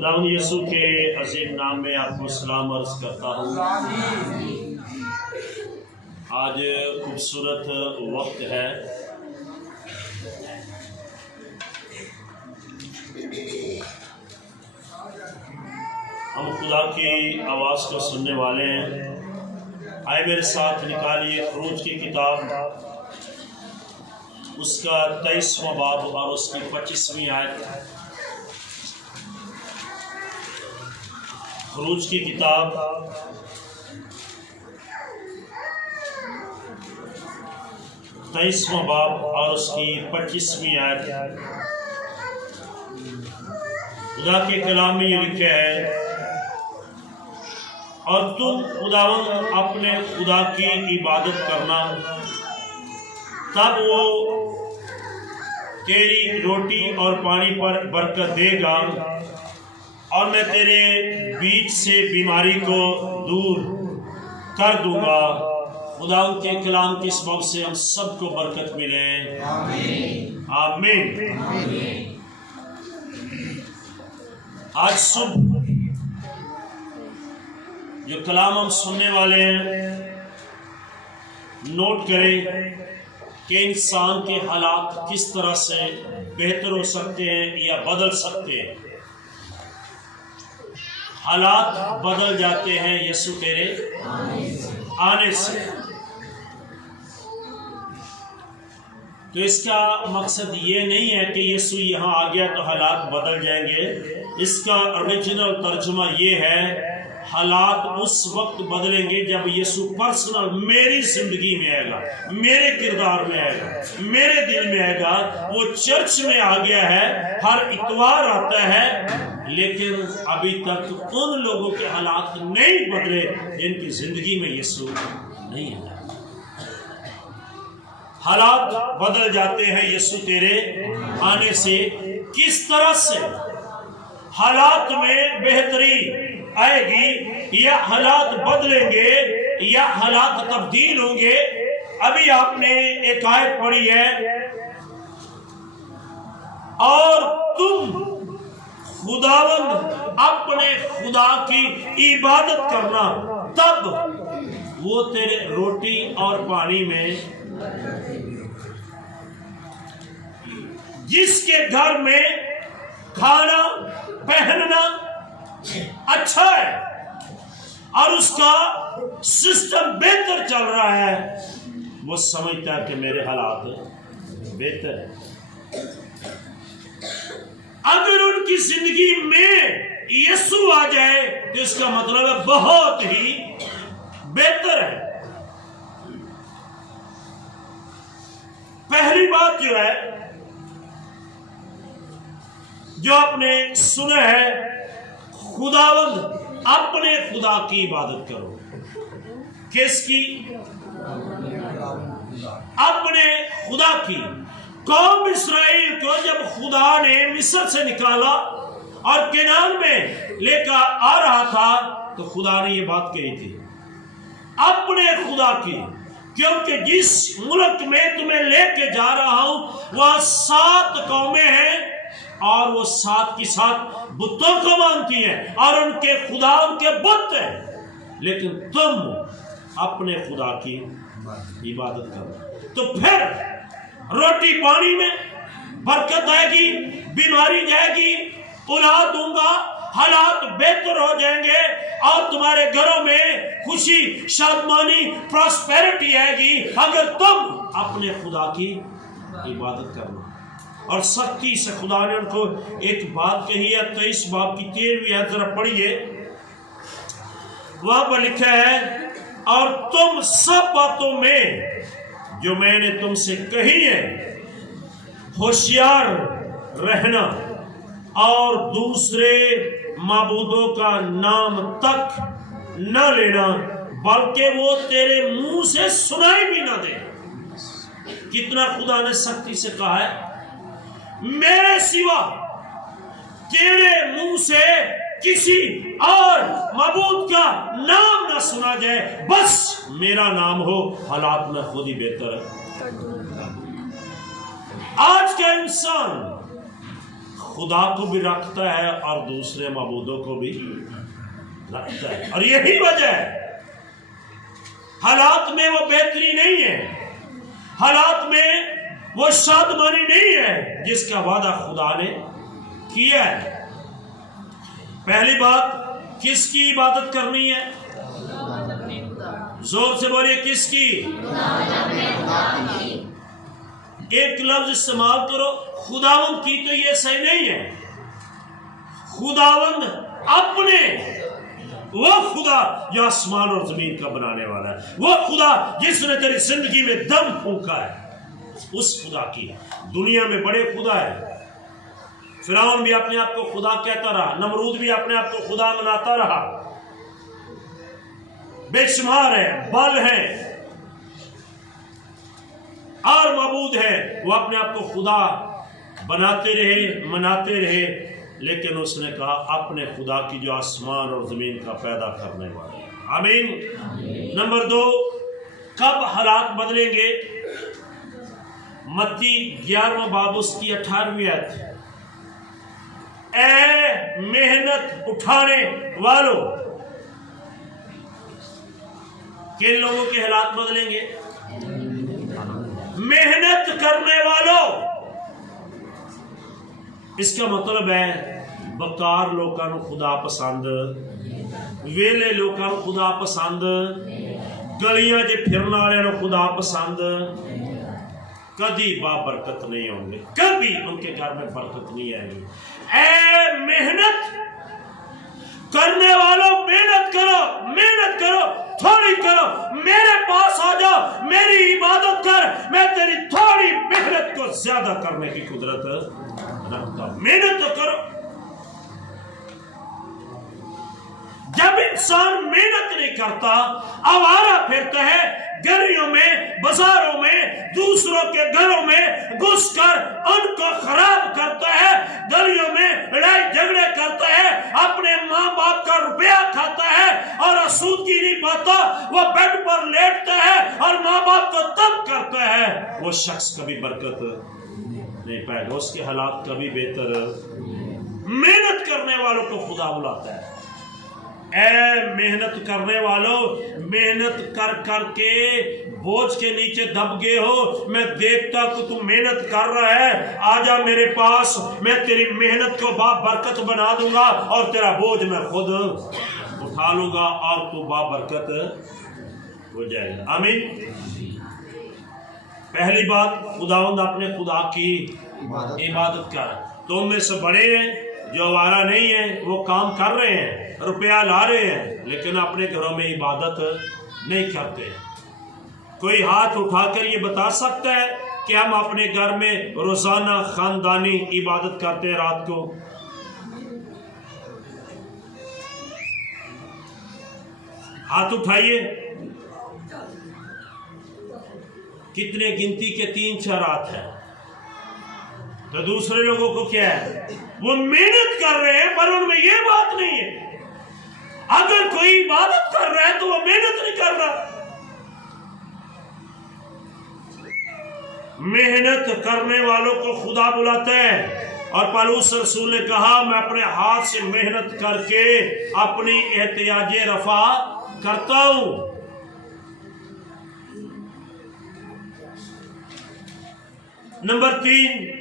خداوند یسوع کے عظیم نام میں آپ کو سلام عرض کرتا ہوں۔ آج خوبصورت وقت ہے، ہم خدا کی آواز کو سننے والے ہیں۔ آئے میرے ساتھ نکالیے خروج کی کتاب، اس کا 23واں باب اور اس کی 25ویں آیت۔ خروج کی کتاب تیئیسواں باب اور اس کی 25ویں آیت۔ خدا کے کلام میں یہ لکھا ہے، اور تم خداوند اپنے خدا کی عبادت کرنا، تب وہ تیری روٹی اور پانی پر برکت دے گا، اور میں تیرے بیچ سے بیماری کو دور کر دوں گا۔ خدا کے کلام کے سبب سے ہم سب کو برکت ملے، آمین آمین۔ آج صبح جو کلام ہم سننے والے ہیں، نوٹ کریں کہ انسان کے حالات کس طرح سے بہتر ہو سکتے ہیں یا بدل سکتے ہیں۔ حالات بدل جاتے ہیں یسوع تیرے آنے سے۔ تو اس کا مقصد یہ نہیں ہے کہ یسوع یہاں آ گیا تو حالات بدل جائیں گے۔ اس کا اوریجنل ترجمہ یہ ہے، حالات اس وقت بدلیں گے جب یسوع پرسنل میری زندگی میں آئے گا، میرے کردار میں آئے گا، میرے دل میں آئے گا۔ وہ چرچ میں آ گیا ہے، ہر اتوار آتا ہے، لیکن ابھی تک ان لوگوں کے حالات نہیں بدلے جن کی زندگی میں یسوع نہیں ہے۔ حالات بدل جاتے ہیں یسوع تیرے آنے سے۔ کس طرح سے حالات میں بہتری آئے گی، یا حالات بدلیں گے یا حالات تبدیل ہوں گے؟ ابھی آپ نے ایک آیت پڑھی ہے، اور تم خداوند اپنے خدا کی عبادت کرنا، تب وہ تیرے روٹی اور پانی میں۔ جس کے گھر میں کھانا پہننا اچھا ہے اور اس کا سسٹم بہتر چل رہا ہے، وہ سمجھتا ہے کہ میرے حالات بہتر ہیں۔ اگر ان کی زندگی میں یسوع آ جائے تو اس کا مطلب ہے بہت ہی بہتر ہے۔ پہلی بات جو ہے، جو آپ نے سنا ہے، خداوند اپنے خدا کی عبادت کرو۔ کس کی؟ اپنے خدا کی۔ قوم اسرائیل کو جب خدا نے مصر سے نکالا اور کنعان میں لے کر آ رہا تھا تو خدا نے یہ بات کہی تھی، اپنے خدا کی، کیونکہ جس ملک میں تمہیں لے کے جا رہا ہوں وہاں 7 قومیں ہیں، اور وہ 7 کی 7 بتوں کو مانتی ہیں، اور ان کے خدا ان کے بت ہیں، لیکن تم اپنے خدا کی عبادت کرو۔ تو پھر روٹی پانی میں برکت آئے گی، بیماری جائے گی، اولاد دوں گا، حالات بہتر ہو جائیں گے، اور تمہارے گھروں میں خوشی، شادمانی، پراسپیرٹی آئے گی اگر تم اپنے خدا کی عبادت کرنا۔ اور سختی سے خدا نے ان کو ایک بات کہی ہے، 23 باب کی 13ویں آیت ذرا پڑھیے۔ وہاں پر لکھا ہے، اور تم سب باتوں میں جو میں نے تم سے کہی ہے ہوشیار رہنا، اور دوسرے معبودوں کا نام تک نہ لینا، بلکہ وہ تیرے منہ سے سنائی بھی نہ دے۔ کتنا خدا نے سختی سے کہا ہے، میرے سوا تیرے منہ سے کسی اور معبود کا نام نہ سنا جائے، بس میرا نام ہو، حالات میں خود ہی بہتر ہے۔ آج کا انسان خدا کو بھی رکھتا ہے اور دوسرے معبودوں کو بھی رکھتا ہے. اور یہی وجہ ہے حالات میں وہ بہتری نہیں ہے, حالات میں وہ شادمانی نہیں ہے جس کا وعدہ خدا نے کیا ہے. پہلی بات, کس کی عبادت کرنی ہے؟ زور سے بولیے, کس کی؟ ایک لفظ استعمال کرو, خداوند کی, تو یہ صحیح نہیں ہے. خداوند اپنے, وہ خدا جو آسمان اور زمین کا بنانے والا ہے, وہ خدا جس نے تیری زندگی میں دم پھونکا ہے, اس خدا کی. دنیا میں بڑے خدا ہے. فرعون بھی اپنے آپ کو خدا کہتا رہا, نمرود بھی اپنے آپ کو خدا مناتا رہا, بے شمار ہے, بل ہے اور معبود ہے, وہ اپنے آپ کو خدا بناتے رہے, مناتے رہے. لیکن اس نے کہا اپنے خدا کی جو آسمان اور زمین کا پیدا کرنے والا ہے. آمین. نمبر 2, کب حالات بدلیں گے؟ متی 11واں باب اس کی 18ویں آیت. اے محنت اٹھانے والوں, کن لوگوں کے حالات بدلیں گے؟ محنت کرنے والوں. اس کا مطلب ہے بکار لوکاں نو خدا پسند, ویلے لوکاں نو خدا پسند, گلیاں جے پھرن والے نو خدا پسند, کبھی بابرکت نہیں ہوں گے, کبھی ان کے گھر میں برکت نہیں آئے گی. اے محنت کرنے والوں, محنت کرو, محنت کرو, تھوڑی کرو, میرے پاس آ جاؤ, میری عبادت کر, میں تیری تھوڑی محنت کو زیادہ کرنے کی قدرت رکھتا ہوں. محنت تو کرو. جب انسان محنت نہیں کرتا, آوارہ پھرتا ہے, گلیوں میں, بازاروں میں, دوسروں کے گھروں میں گھس کر ان کو خراب کرتا ہے, گلیوں میں لڑائی جھگڑے کرتا ہے, اپنے ماں باپ کا روپیہ کھاتا ہے اور آسودگی نہیں پاتا, وہ بیڈ پر لیٹتا ہے اور ماں باپ کو تنگ کرتا ہے, وہ شخص کبھی برکت نہیں پائے گا, اس کے حالات کبھی بہتر. محنت کرنے والوں کو خدا بلاتا ہے. اے محنت کرنے والوں, محنت کر کر کے بوجھ کے نیچے دب گئے ہو, میں دیکھتا کہ تو محنت کر رہا ہے, آجا میرے پاس, میں تیری محنت کو بابرکت بنا دوں گا اور تیرا بوجھ میں خود اٹھا لوں گا اور تو بابرکت ہو جائے گا. آمین. پہلی بات, خداوند اپنے خدا کی عبادت کر. تم میں سے بڑے ہیں جو آوارہ نہیں ہیں, وہ کام کر رہے ہیں, روپیہ لا رہے ہیں, لیکن اپنے گھروں میں عبادت نہیں کرتے. کوئی ہاتھ اٹھا کر یہ بتا سکتا ہے کہ ہم اپنے گھر میں روزانہ خاندانی عبادت کرتے ہیں رات کو؟ ہاتھ اٹھائیے. کتنے گنتی کے 3-4 ہاتھ ہیں. تو دوسرے لوگوں کو کیا ہے, وہ محنت کر رہے ہیں پر ان میں یہ بات نہیں ہے. اگر کوئی عبادت کر رہا ہے تو وہ محنت نہیں کر رہا. محنت کرنے والوں کو خدا بلاتا ہے, اور پالوس رسول نے کہا میں اپنے ہاتھ سے محنت کر کے اپنی احتیاج رفع کرتا ہوں. نمبر 3,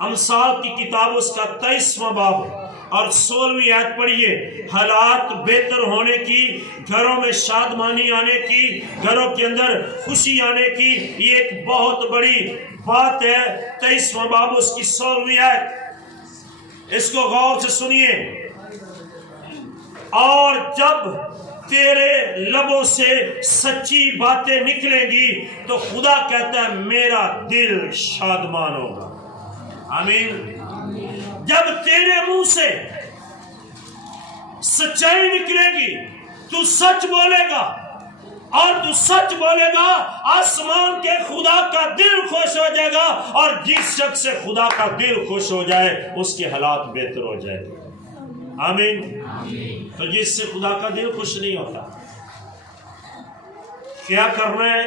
امثال کی کتاب اس کا 23واں باب اور 16ویں آیت پڑھیے. حالات بہتر ہونے کی, گھروں میں شادمانی آنے کی, گھروں کے اندر خوشی آنے کی یہ ایک بہت بڑی بات ہے. 23واں باب اس کی 16ویں آیت, اس کو غور سے سنیے. اور جب تیرے لبوں سے سچی باتیں نکلیں گی تو خدا کہتا ہے میرا دل شادمان ہوگا. آمین. جب تیرے منہ سے سچائی نکلے گی, تو سچ بولے گا, اور تو سچ بولے گا, آسمان کے خدا کا دل خوش ہو جائے گا, اور جس شخص سے خدا کا دل خوش ہو جائے اس کے حالات بہتر ہو جائے گا. آمین. تو جس سے خدا کا دل خوش نہیں ہوتا, کیا کرنا ہے؟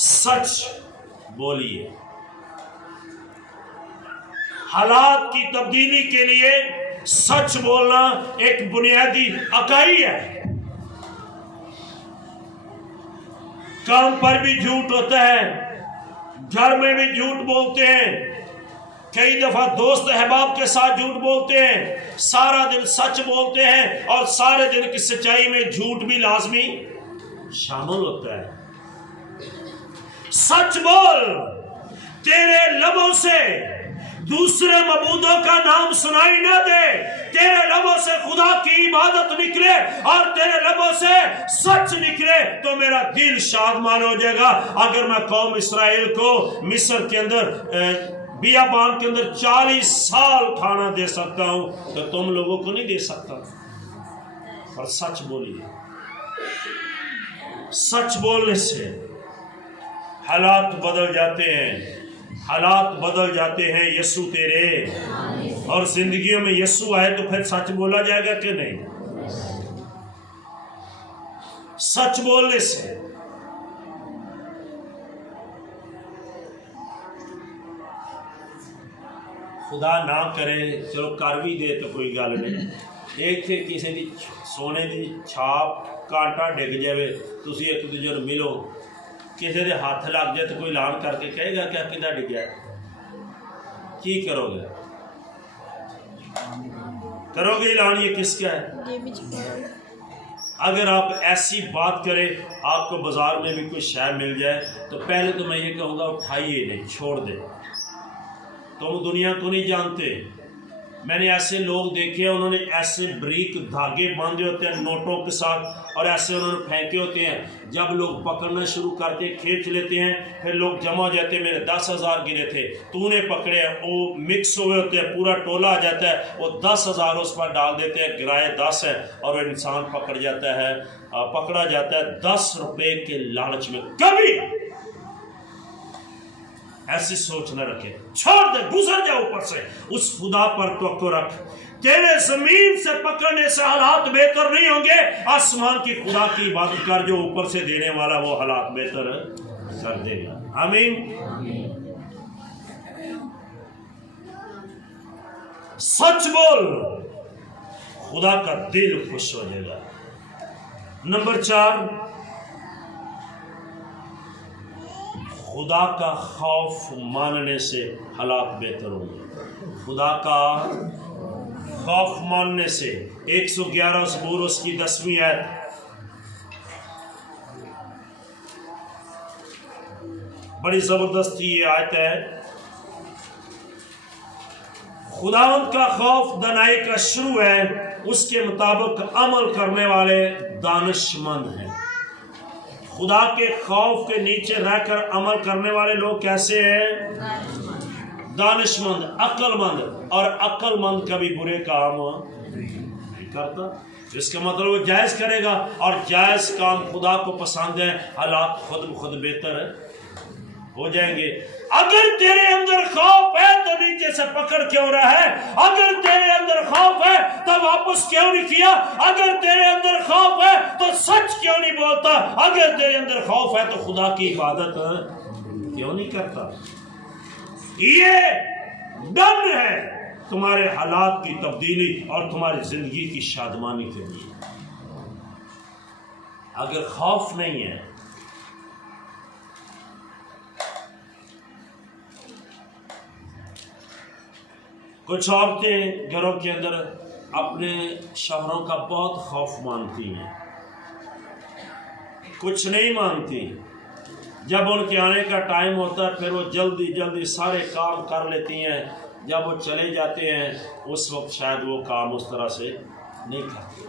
سچ بولیے. حالات کی تبدیلی کے لیے سچ بولنا ایک بنیادی اکائی ہے. کام پر بھی جھوٹ ہوتا ہے، گھر میں بھی جھوٹ بولتے ہیں، کئی دفعہ دوست احباب کے ساتھ جھوٹ بولتے ہیں، سارا دن سچ بولتے ہیں، اور سارے دن کی سچائی میں جھوٹ بھی لازمی شامل ہوتا ہے. سچ بول، تیرے لبوں سے دوسرے معبودوں کا نام سنائی نہ دے، تیرے لبوں سے خدا کی عبادت نکلے اور تیرے لبوں سے سچ نکلے تو میرا دل شادمان ہو جائے گا. اگر میں قوم اسرائیل کو مصر کے اندر بیابان کے اندر 40 سال کھانا دے سکتا ہوں تو تم لوگوں کو نہیں دے سکتا. اور سچ بولیے. سچ بولنے سے حالات بدل جاتے ہیں، حالات بدل جاتے ہیں. یسوع تیرے اور زندگیوں میں یسوع آئے تو پھر سچ بولا جائے گا کہ نہیں؟ سچ بولنے سے خدا نہ کرے چلو کر بھی دے تو کوئی گل نہیں. ایک تھے کسی دی سونے دی چھاپ کانٹا ڈگ جائے، تسی ایک دوجے نوں ملو، کسی دے ہاتھ لگ جائے تو کوئی اعلان کر کے کہے گا کیا کدھر ڈگیا؟ کی کرو گے؟ کرو گے اعلان یہ کس کا ہے؟ اگر آپ ایسی بات کریں آپ کو بازار میں بھی کوئی شے مل جائے تو پہلے تو میں یہ کہوں گا اٹھائیے نہیں، چھوڑ دیں. تم دنیا کو نہیں جانتے. میں نے ایسے لوگ دیکھے انہوں نے ایسے بریک دھاگے باندھے ہوتے ہیں نوٹوں کے ساتھ اور ایسے انہوں نے پھینکے ہوتے ہیں. جب لوگ پکڑنا شروع کرتے کھینچ لیتے ہیں، پھر لوگ جمع ہو جاتے ہیں. میرے 10,000 گرے تھے، تو نے پکڑے ہیں، وہ مکس ہوئے ہوتے ہیں، پورا ٹولہ آ جاتا ہے، وہ 10,000 اس پر ڈال دیتے ہیں، گرائے 10 ہے اور وہ انسان پکڑا جاتا ہے 10 روپے کے لالچ میں. کبھی ایسی سوچ نہ رکھے، چھوڑ دے، گزر جا اوپر سے. اس خدا پر توقع رکھ. تیرے زمین سے پکڑنے سے حالات بہتر نہیں ہوں گے، آسمان کی خدا کی عبادت کر جو اوپر سے دینے والا وہ حالات بہتر کر دے گا. آمین. سچ بول، خدا کا دل خوش ہو جائے گا. نمبر 4، خدا کا خوف ماننے سے حالات بہتر ہوں گے. خدا کا خوف ماننے سے 111 زبور اس کی 10ویں آیت. بڑی زبردست یہ آیت ہے. خداوند کا خوف دانائی کا شروع ہے، اس کے مطابق عمل کرنے والے دانش مند ہیں. خدا کے خوف کے نیچے رہ کر عمل کرنے والے لوگ کیسے ہیں؟ دانش مند، عقل مند. اور عقل مند کبھی برے کام نہیں کرتا. اس کا مطلب وہ جائز کرے گا، اور جائز کام خدا کو پسند ہے. حالات خود بخود بہتر ہو جائیں گے. اگر تیرے اندر خوف ہے تو نیچے سے پکڑ کیوں رہا ہے؟ اگر تیرے اندر خوف ہے تو واپس کیوں نہیں کیا؟ اگر تیرے اندر خوف ہے تو سچ کیوں نہیں بولتا؟ اگر تیرے اندر خوف ہے تو خدا کی عبادت کیوں نہیں کرتا؟ یہ ڈن ہے تمہارے حالات کی تبدیلی اور تمہاری زندگی کی شادمانی کے لیے. اگر خوف نہیں ہے، کچھ عورتیں گھروں کے اندر اپنے شوہروں کا بہت خوف مانتی ہیں، کچھ نہیں مانتی. جب ان کے آنے کا ٹائم ہوتا ہے پھر وہ جلدی سارے کام کر لیتی ہیں. جب وہ چلے جاتے ہیں اس وقت شاید وہ کام اس طرح سے نہیں کرتے.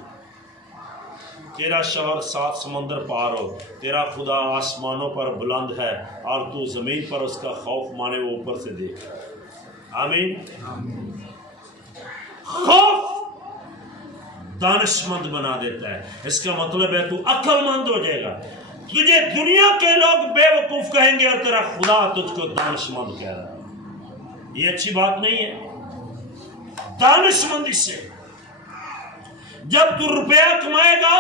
تیرا شوہر 7 سمندر پار ہو، تیرا خدا آسمانوں پر بلند ہے اور تو زمین پر اس کا خوف مانے، وہ اوپر سے دیکھ. آمین. خوف دانش مند بنا دیتا ہے. اس کا مطلب ہے تو عقل مند ہو جائے گا. تجھے دنیا کے لوگ بے وقوف کہیں گے اور تیرا خدا تجھ کو دانش مند کہہ رہا ہے. یہ اچھی بات نہیں ہے. دانش مندی سے جب تو روپیہ کمائے گا،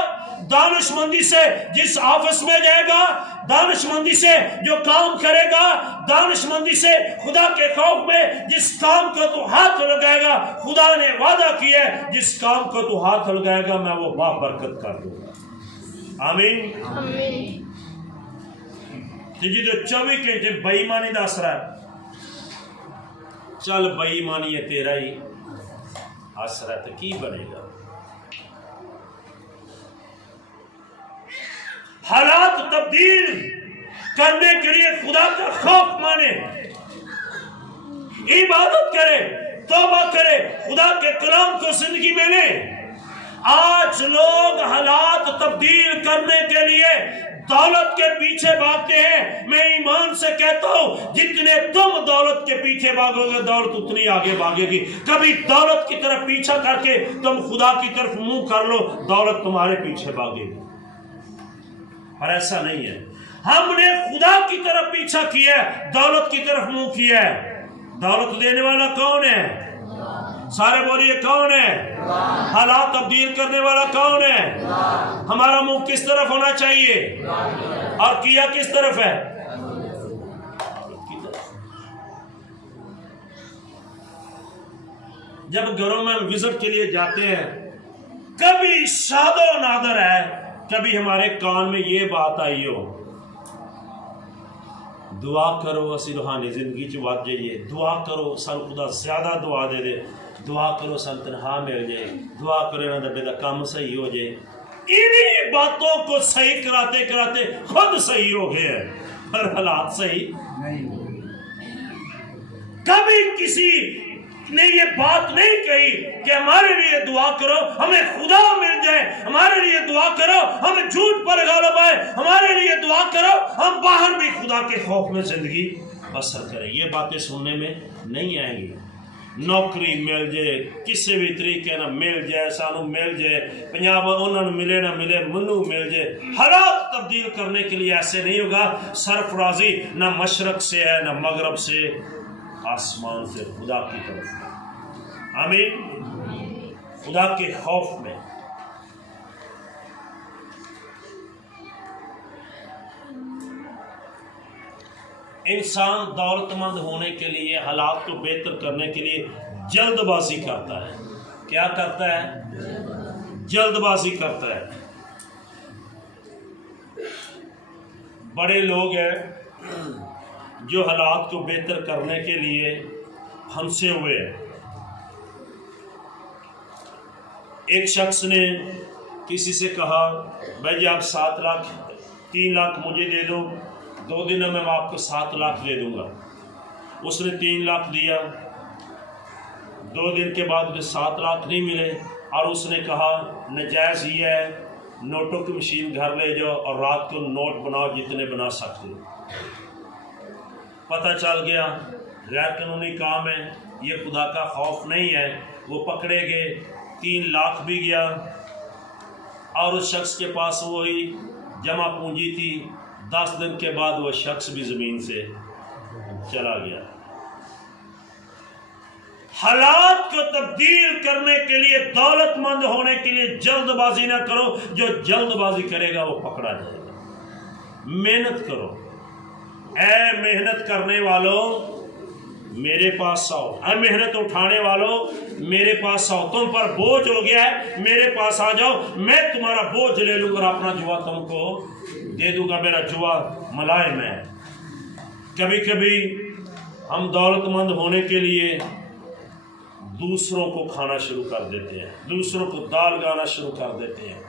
دانشمندی سے جس آفس میں جائے گا، دانشمندی سے جو کام کرے گا، دانشمندی سے خدا کے خوف میں جس کام کو تو ہاتھ لگائے گا، خدا نے وعدہ کیا ہے جس کام کو تو ہاتھ لگائے گا میں وہ بابرکت کر دوں گا۔ آمین۔ جی جو 24 گھنٹے بے ایمانی دس رہا ہے، چل بے ایمانی ہے تیرا ہی ہس رہا ہے تو کی بنے گا؟ حالات تبدیل کرنے کے لیے خدا کا خوف مانے، عبادت کرے، توبہ کرے، خدا کے کلام کو زندگی میں لے۔ آج لوگ حالات تبدیل کرنے کے لیے دولت کے پیچھے بھاگتے ہیں۔ میں ایمان سے کہتا ہوں جتنے تم دولت کے پیچھے بھاگو گے دولت اتنی آگے بھاگے گی۔ کبھی دولت کی طرف پیچھا کر کے تم خدا کی طرف منہ کر لو، دولت تمہارے پیچھے بھاگے گی، پر ایسا نہیں ہے۔ ہم نے خدا کی طرف پیچھا کیا ہے، دولت کی طرف منہ کیا ہے۔ دولت دینے والا کون ہے؟ سارے بولیے کون ہے؟ حالات تبدیل کرنے والا کون ہے؟ ہمارا منہ کس طرف ہونا چاہیے اور کیا کس طرف ہے؟ جب گھروں میں وزٹ کے لیے جاتے ہیں، کبھی شاد و نادر ہے کبھی ہمارے کان میں یہ بات آئی ہو، دعا کرو اسی روحانی زندگی چ ود جائیے، دعا کرو سان خدا زیادہ دعا دے دے، دعا کرو سان تنخواہ مل جائے، دعا کرو انہاں دا بیٹا کام صحیح ہو جائے۔ انہی باتوں کو صحیح کراتے کراتے خود صحیح ہو گئے ہیں، پر حالات صحیح نہیں ہوئے۔ کبھی کسی نے یہ بات نہیں کہی کہ ہمارے لیے دعا کرو ہمیں خدا مل جائے، ہمارے لیے دعا کرو ہم جھوٹ پر غالب آئے، ہمارے لیے دعا کرو ہم باہر بھی خدا کے خوف میں زندگی بسر کریں۔ یہ باتیں سننے میں نہیں آئیں گی۔ نوکری مل جائے، کسی بھی طریقے نہ مل جائے، سانو مل جائے، پنجاب انہوں ملے نہ ملے، منو مل جائے، حالات تبدیل کرنے کے لیے ایسے نہیں ہوگا۔ سرفرازی نہ مشرق سے ہے نہ مغرب سے، آسمان سے خدا کی طرف۔ آمین۔ خدا کے خوف میں انسان دولت مند ہونے کے لیے، حالات کو بہتر کرنے کے لیے جلد بازی کرتا ہے۔ کیا کرتا ہے؟ جلد بازی کرتا ہے۔ بڑے لوگ ہیں جو حالات کو بہتر کرنے کے لیے پھنسے ہوئے ہیں۔ ایک شخص نے کسی سے کہا بھائی جی آپ 7 لاکھ 3 لاکھ مجھے دے دو، 2 دنوں میں آپ کو 7 لاکھ دے دوں گا۔ اس نے 3 لاکھ دیا، 2 دن کے بعد 7 لاکھ نہیں ملے، اور اس نے کہا نجائز ہی ہے، نوٹوں کی مشین گھر لے جاؤ اور رات کو نوٹ بناؤ جتنے بنا سکتے ہو۔ پتہ چل گیا غیر قانونی کام ہے، یہ خدا کا خوف نہیں ہے۔ وہ پکڑے گئے، 3 لاکھ بھی گیا، اور اس شخص کے پاس وہی جمع پونجی تھی۔ 10 دن کے بعد وہ شخص بھی زمین سے چلا گیا۔ حالات کو تبدیل کرنے کے لیے، دولت مند ہونے کے لیے جلد بازی نہ کرو۔ جو جلد بازی کرے گا وہ پکڑا جائے گا۔ محنت کرو۔ اے محنت کرنے والوں میرے پاس آؤ، اے محنت اٹھانے والوں میرے پاس آؤ۔ تم پر بوجھ ہو گیا ہے، میرے پاس آ جاؤ، میں تمہارا بوجھ لے لوں گا، اپنا جوا تم کو دے دوں گا۔ میرا جوا ملائم ہے۔ کبھی کبھی ہم دولت مند ہونے کے لیے دوسروں کو کھانا شروع کر دیتے ہیں، دوسروں کو دال گانا شروع کر دیتے ہیں،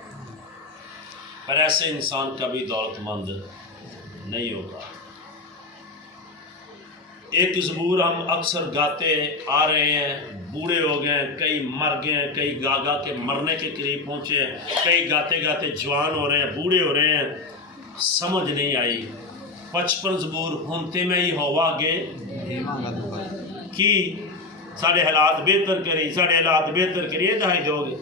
پر ایسے انسان کبھی دولت مند نہیں ہوگا۔ ایک زبور ہم اکثر گاتے آ رہے ہیں، بوڑھے ہو گئے ہیں، کئی مر گئے ہیں، کئی گا گا کے مرنے کے قریب پہنچے ہیں، کئی گاتے گاتے جوان ہو رہے ہیں، بوڑھے ہو رہے ہیں۔ سمجھ نہیں آئی 55 زبور ہنتے میں ہی ہوا گے کی ساڑھے حالات بہتر کری، ساڑھے حالات بہتر کری، یہ دہائی دو گے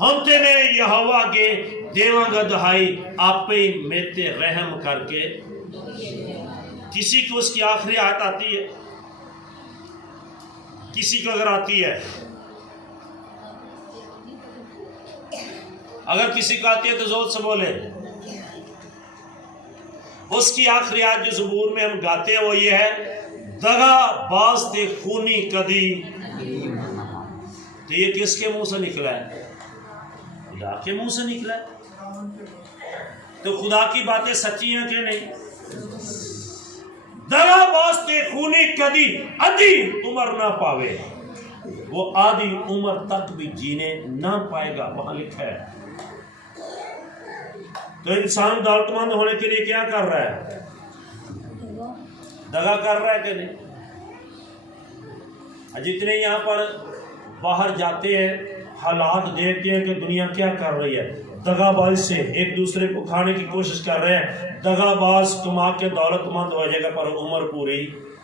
ہنتے میں یہ ہوا گے دیواں گا دہائی، آپ پہ میتے رحم کر کے۔ کسی کو اس کی آخری آیت آتی ہے، کسی کو اگر آتی ہے اگر کسی کو آتی ہے تو زور سے بولے. اس کی آخری آیت جو زبور میں ہم گاتے ہیں وہ یہ ہے دغا باز تے خونی کدی. تو یہ کس کے منہ سے نکلا ہے؟ خدا کے منہ سے نکلا ہے. تو خدا کی باتیں سچی ہیں کہ نہیں؟ دغا باز تے خونی کدی ادھی عمر نہ پاوے. وہ آدھی عمر تک بھی جینے نہ پائے گا، وہاں لکھا ہے. تو انسان دولت مند ہونے کے لیے کیا کر رہا ہے؟ دغا کر رہا ہے کہ نہیں؟ جتنے یہاں پر باہر جاتے ہیں حالات دیکھتے ہیں کہ دنیا کیا کر رہی ہے، دغا باز سے ایک دوسرے کو کھانے کی کوشش کر رہے ہیں. دغا باز کما کے دولت مند ہو جائے گا پر عمر پوری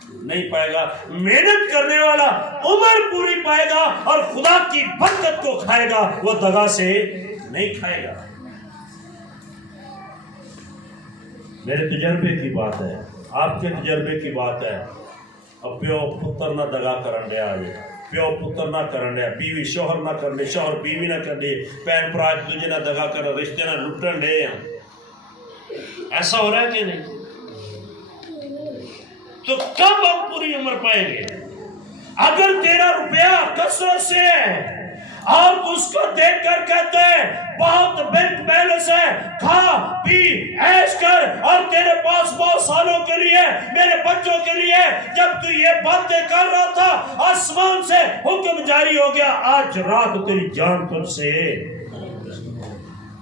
نہیں پائے گا. محنت کرنے والا عمر پوری پائے گا اور خدا کی برکت کو کھائے گا، وہ دغا سے نہیں کھائے گا. میرے تجربے کی بات ہے، آپ کے تجربے کی بات ہے. اب پیو پتر نہ دغا کرن دیا آجے، پیو پتر نہ کرن دیا، بیوی شوہر نہ کرن دے، شوہر بیوی نہ کرن دے، پہن پرا ایک دوجے نہ دغا کرن، رشتے نہ لٹن دے. ایسا ہو رہا ہے کہ نہیں؟ تو کب ہم پوری عمر پائیں گے؟ اگر تیرا روپیہ کثرت سے ہے اور اس کو دیکھ کر کہتے ہیں بہت بینک بیلنس ہے، کھا پی عیش کر، اور تیرے پاس بہت سالوں کے لیے، میرے بچوں کے لیے، جب تو یہ باتیں کر رہا تھا آسمان سے حکم جاری ہو گیا آج رات تیری جان تجھ سے،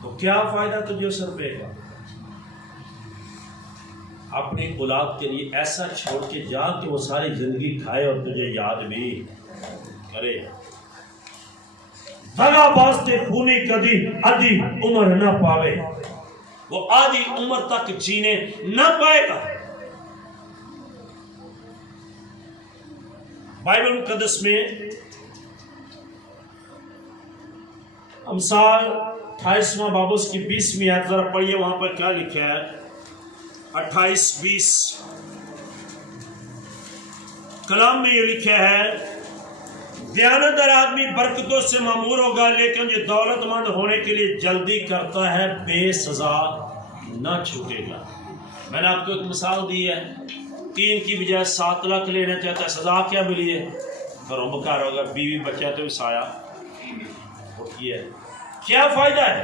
تو کیا فائدہ تجھے اس روپے کا؟ اپنی اولاد کے لیے ایسا چھوڑ کے جا کہ وہ ساری زندگی کھائے اور تجھے یاد بھی کرے. دغا باز تے خونی کدی ادھی عمر نہ پاوے. وہ آدھی عمر تک جینے نہ پائے گا. بائبل مقدس میں امثال 28واں باب اس کی 20ویں آیت ذرا پڑھیے، وہاں پر کیا لکھا ہے؟ 28-20 کلام میں یہ لکھا ہے دیانتدار آدمی برکتوں سے معمور ہوگا، لیکن جو دولت مند ہونے کے لیے جلدی کرتا ہے بے سزا نہ چھوٹے گا. میں نے آپ کو ایک مثال دی ہے، 3 کی بجائے 7 لاکھ لینا چاہتا ہے، سزا کیا ملی ہے؟ گھروں بکار ہوگا، بیوی بچہ تو سایہ اٹھی ہے. کیا فائدہ ہے؟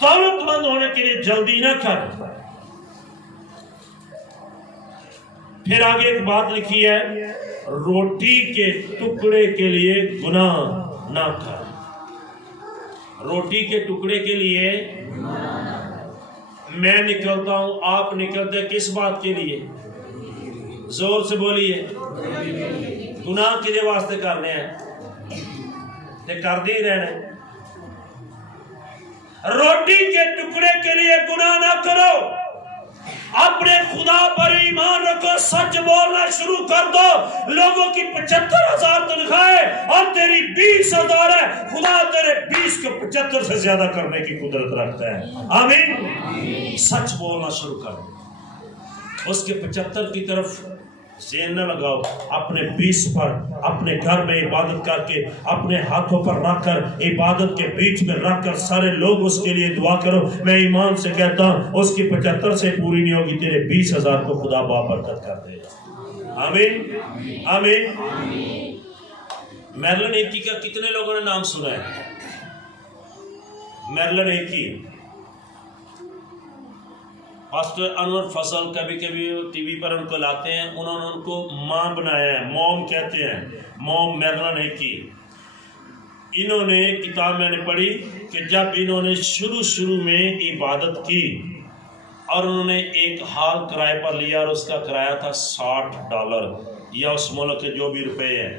دولت مند ہونے کے لیے جلدی نہ کر. پھر آگے ایک بات لکھی ہے روٹی کے ٹکڑے کے لیے گناہ نہ کر. روٹی کے ٹکڑے کے لیے میں نکلتا ہوں، آپ نکلتے کس بات کے لیے؟ زور سے بولیے. گناہ کے لیے واسطے کرنے ہیں تے کر دے ہی رہنے. روٹی کے ٹکڑے کے لیے گناہ نہ کرو. اپنے خدا پر ایمان رکھو، سچ بولنا شروع کر دو. لوگوں کی 75,000 تنخواہیں اور تیری 20,000 ہے، خدا تیرے 20 کو 75 سے زیادہ کرنے کی قدرت رکھتا ہے. آمین. سچ بولنا شروع کر دو. اس کے 75 کی طرف ذہن نہ لگاؤ، اپنے 20 پر اپنے گھر میں عبادت کر کے اپنے ہاتھوں پر رکھ کر عبادت کے بیچ میں رکھ کر سارے لوگ اس کے لیے دعا کرو. میں ایمان سے کہتا ہوں اس کی 75 سے پوری نہیں ہوگی، تیرے 20,000 کو خدا بابرکت کر دے گا. آمین آمین. میرلن ایکی کا کتنے لوگوں نے نام سنا ہے؟ میرلن ایکی، پاسٹر انور فصل کبھی کبھی ٹی وی پر ان کو لاتے ہیں، انہوں نے ان کو ماں بنایا ہے، موم کہتے ہیں، موم میرلن ایکی. انہوں نے کتاب میں نے پڑھی کہ جب انہوں نے شروع میں عبادت کی اور انہوں نے ایک ہال کرائے پر لیا اور اس کا کرایہ تھا $60 یا اس ملک کے جو بھی روپے ہیں.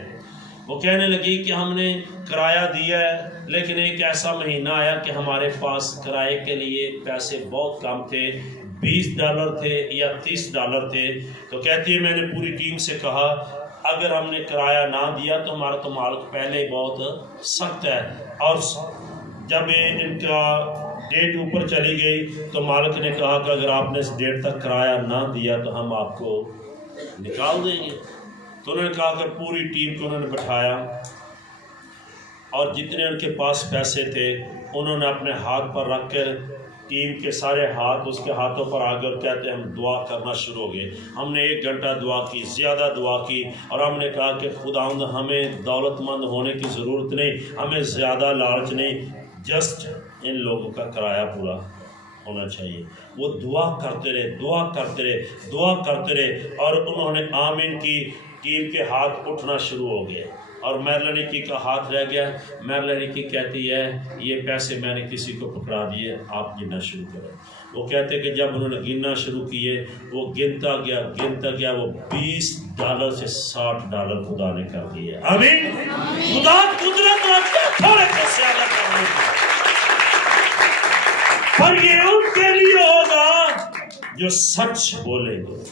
وہ کہنے لگی کہ ہم نے کرایہ دیا ہے لیکن ایک ایسا مہینہ آیا کہ ہمارے پاس کرائے کے لیے پیسے بہت کم تھے، $20 تھے یا $30 تھے. تو کہتی ہے میں نے پوری ٹیم سے کہا اگر ہم نے کرایہ نہ دیا تو ہمارا تو مالک پہلے ہی بہت سخت ہے. اور جب ان کا ڈیٹ اوپر چلی گئی تو مالک نے کہا کہ اگر آپ نے اس ڈیٹ تک کرایہ نہ دیا تو ہم آپ کو نکال دیں گے. تو انہوں نے کہا کہ پوری ٹیم کو انہوں نے بٹھایا اور جتنے ان کے پاس پیسے تھے انہوں نے اپنے ہاتھ پر رکھ کر ٹیم کے سارے ہاتھ اس کے ہاتھوں پر آگے اور کہتے ہیں ہم دعا کرنا شروع ہو گئے. ہم نے 1 گھنٹہ دعا کی, زیادہ دعا کی, اور ہم نے کہا کہ خداوند ہمیں دولت مند ہونے کی ضرورت نہیں, ہمیں زیادہ لالچ نہیں, جسٹ ان لوگوں کا کرایہ پورا ہونا چاہیے. وہ دعا کرتے رہے, دعا کرتے رہے, دعا کرتے رہے, اور انہوں نے آمین کی. ٹیم کے ہاتھ اٹھنا شروع ہو گئے اور میرلنکی کا ہاتھ رہ گیا. میرلنکی کہتی ہے یہ پیسے میں نے کسی کو پکڑا دیے, آپ گننا شروع کریں. وہ کہتے کہ جب انہوں نے گننا شروع کیے وہ گنتا گیا, وہ $20 سے $60 خدا نے کر دیے. آمین. خدا قدرت رکھتے تھوڑے پیسے زیادہ کرنے کی, پر یہ ان کے لیے ہوگا جو سچ بولیں گے,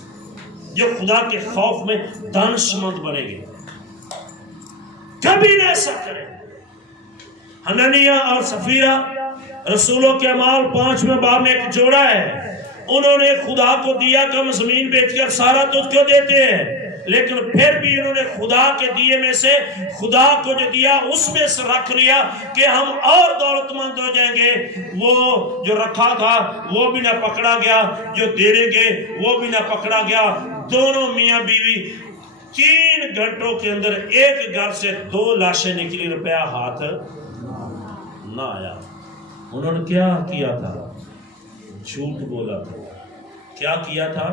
جو خدا کے خوف میں دانشمند بنیں گے. کبھی نہ ایسا کریں. حنانیہ اور سفیرہ رسولوں کے اعمال 5 باب میں ایک جوڑا ہے. انہوں نے خدا کو دیا کہ ہم زمین بیچ کر سارا تجھ کو دیتے ہیں, لیکن پھر بھی انہوں نے خدا کے دیے میں سے خدا کو جو دیا اس میں سے رکھ لیا کہ ہم اور دولت مند ہو جائیں گے. وہ جو رکھا تھا وہ بھی نہ پکڑا گیا, جو دے دیں گے وہ بھی نہ پکڑا گیا. دونوں میاں بیوی 3 گھنٹوں کے اندر ایک گھر سے 2 لاشیں نکلی, روپیہ ہاتھ نہ آیا. انہوں نے کیا کیا تھا؟ جھوٹ بولا تھا. کیا کیا تھا؟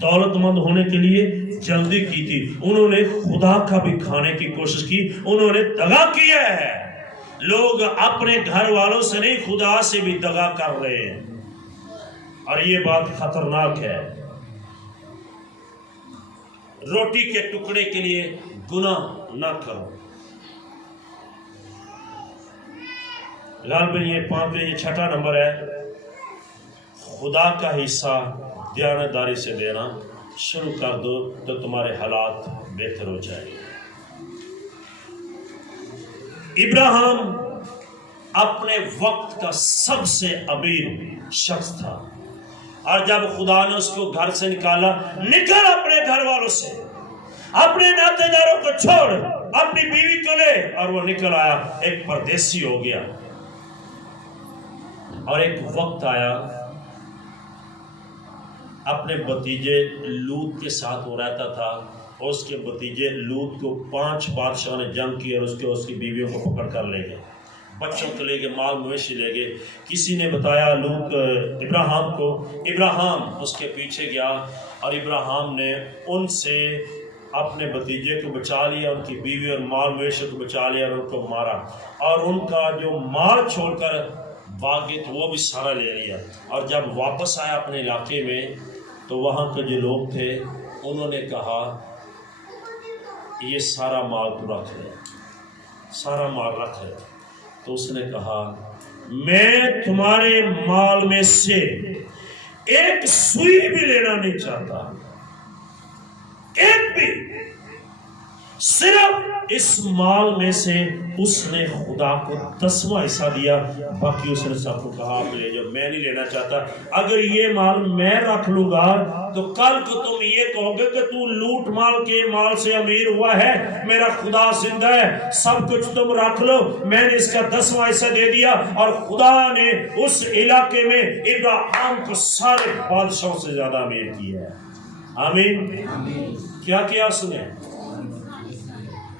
دولت مند ہونے کے لیے جلدی کی تھی. انہوں نے خدا کا بھی کھانے کی کوشش کی, انہوں نے دغا کیا ہے. لوگ اپنے گھر والوں سے نہیں خدا سے بھی دغا کر رہے ہیں, اور یہ بات خطرناک ہے. روٹی کے ٹکڑے کے لیے گناہ نہ کرو. غالباً یہ 6واں نمبر ہے. خدا کا حصہ دیانتداری سے دینا شروع کر دو تو تمہارے حالات بہتر ہو جائیں گے. ابراہیم اپنے وقت کا سب سے امیر شخص تھا, اور جب خدا نے اس کو گھر سے نکالا, نکل اپنے گھر والوں سے, اپنے ناتے داروں کو چھوڑ, اپنی بیوی کو لے, اور وہ نکل آیا, ایک پردیسی ہو گیا. اور ایک وقت آیا اپنے بھتیجے لوط کے ساتھ وہ رہتا تھا, اور اس کے بھتیجے لوط کو 5 بادشاہوں نے جنگ کی اور اس کی بیویوں کو پکڑ کر لے گئے, بچوں کو لے گئے, مال مویشی لے گئے. کسی نے بتایا لوط ابراہیم کو, ابراہیم اس کے پیچھے گیا, اور ابراہیم نے ان سے اپنے بھتیجے کو بچا لیا, ان کی بیوی اور مال مویشی کو بچا لیا, اور ان کو مارا, اور ان کا جو مال چھوڑ کر باغی تو وہ بھی سارا لے لیا. اور جب واپس آیا اپنے علاقے میں تو وہاں کے جو لوگ تھے انہوں نے کہا یہ سارا مال تو رکھ لے, سارا مال رکھ لے. تو اس نے کہا میں تمہارے مال میں سے ایک سوئی بھی لینا نہیں چاہتا, ایک بھی. صرف اس مال میں سے اس نے خدا کو 10واں حصہ دیا, باقی اس نے سب کو کہا آپ لے جاؤ, میں نہیں لینا چاہتا. اگر یہ مال میں رکھ لوں گا تو کل کو تم یہ کہو گے کہ تو لوٹ مال کے مال سے امیر ہوا ہے, میرا خدا زندہ ہے, سب کچھ تم رکھ لو, میں نے اس کا 10واں حصہ دے دیا. اور خدا نے اس علاقے میں ابراہیم کو سارے بادشاہوں سے زیادہ امیر کیا ہے. آمین. کیا کیا سنیں,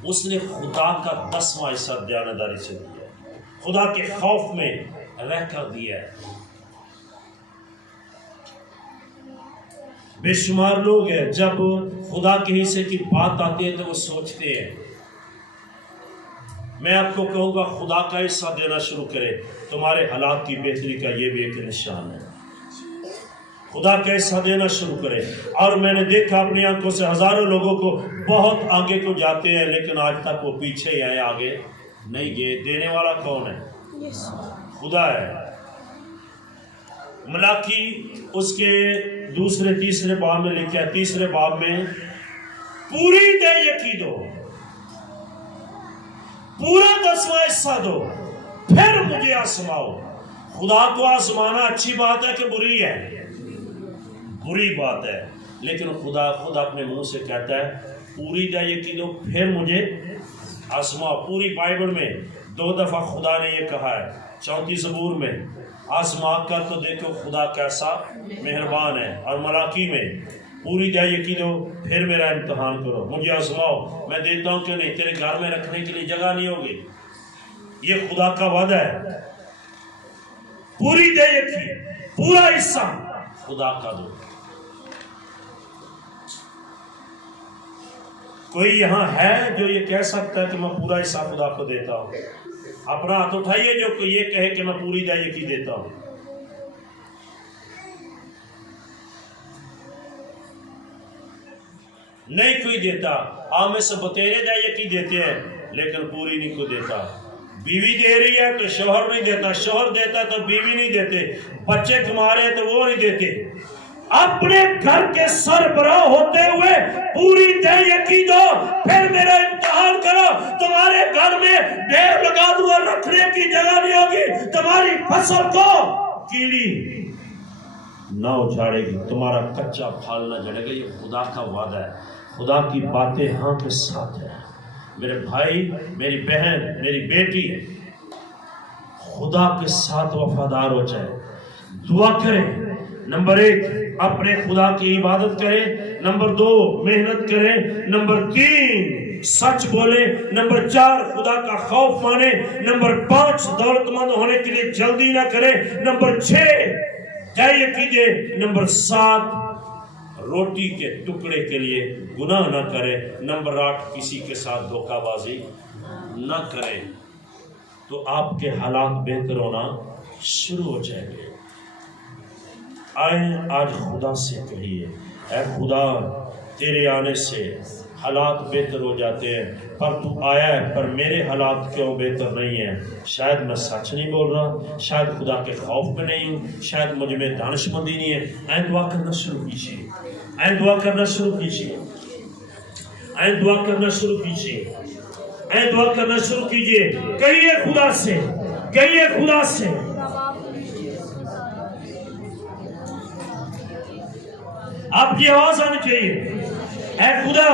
اس نے خدا کا 10واں حصہ دیانتداری سے دیا, خدا کے خوف میں رہ کر دیا. بے شمار لوگ ہیں جب خدا کے حصے کی بات آتی ہے تو وہ سوچتے ہیں. میں آپ کو کہوں گا خدا کا حصہ دینا شروع کرے, تمہارے حالات کی بہتری کا یہ بھی ایک نشان ہے. خدا کا حصہ دینا شروع کرے. اور میں نے دیکھا اپنی آنکھوں سے ہزاروں لوگوں کو بہت آگے کو جاتے ہیں, لیکن آج تک وہ پیچھے ہی آئے, آگے نہیں گئے. دینے والا کون ہے؟ خدا ہے. ملاکی اس کے 2-3 باب میں لکھا ہے, 3 باب میں پوری دے یکی دو, پورا 10واں حصہ دو, پھر مجھے آزماؤ. خدا کو آزمانا اچھی بات ہے کہ بری ہے؟ بری بات ہے. لیکن خدا خود اپنے منہ سے کہتا ہے پوری دے یکی دو, پھر مجھے آسماں پوری بائبل میں 2 دفعہ خدا نے یہ کہا ہے، 34 زبور میں آسما کر تو دیکھو خدا کیسا مہربان ہے، اور ملاکی میں پوری دیا یقین ہو پھر میرا امتحان کرو، مجھے آزماؤ میں دیتا ہوں کہ نہیں، تیرے گھر میں رکھنے کے لیے جگہ نہیں ہوگی۔ یہ خدا کا وعدہ ہے، پوری دیا یقین، پورا حصہ خدا کا دو۔ کوئی یہاں ہے جو یہ کہہ سکتا ہے کہ میں پورا حصہ خدا کو دیتا ہوں؟ اپنا ہاتھ اٹھائیے جو کوئی یہ کہے کہ میں پوری دیا یقین دیتا ہوں۔ نہیں کوئی دیتا۔ آپ میں سے بتیرے دیا یقین دیتے ہیں لیکن پوری نہیں کو دیتا۔ بیوی دے رہی ہے تو شوہر نہیں دیتا، شوہر دیتا تو بیوی نہیں دیتے، بچے کما رہے ہیں تو وہ نہیں دیتے۔ اپنے گھر کے سربراہ ہوتے ہوئے پوری دے یقین دو، پھر میرا امتحان کرو۔ تمہارے گھر میں ڈھیر لگا دوں اور رکھنے کی جگہ نہیں ہوگی، تمہاری فصل کو کیڑی نہ اچھاڑے گی، تمہارا کچا پھل نہ جڑے گا۔ یہ خدا کا وعدہ ہے، خدا کی باتیں ہاں کے ساتھ ہیں۔ میرے بھائی، میری بہن، میری بیٹی، خدا کے ساتھ وفادار ہو جائے، دعا کریں۔ نمبر 1 اپنے خدا کی عبادت کریں، نمبر 2 محنت کریں، نمبر 3 سچ بولیں، نمبر 4 خدا کا خوف مانیں، نمبر 5 دولت مند ہونے کے لیے جلدی نہ کریں، نمبر 6 جائے کیجئے، نمبر 7 روٹی کے ٹکڑے کے لیے گناہ نہ کرے، نمبر 8 کسی کے ساتھ دھوکہ بازی نہ کرے، تو آپ کے حالات بہتر ہونا شروع ہو جائیں گے۔ آئیں آج خدا سے کہیے، اے خدا تیرے آنے سے حالات بہتر ہو جاتے ہیں، پر تو آیا ہے، پر میرے حالات کیوں بہتر نہیں ہیں؟ شاید میں سچ نہیں بول رہا، شاید خدا کے خوف میں نہیں ہوں، شاید مجھ میں دانش مندی نہیں ہے۔ آئیں دعا کرنا شروع کیجیے، آئیں دعا کرنا شروع کیجیے، آئیں دعا کرنا شروع کیجیے، آئیں دعا کرنا شروع کیجیے۔ کہیے خدا سے، کہیے خدا سے، آپ کی آواز آنی چاہیے، اے خدا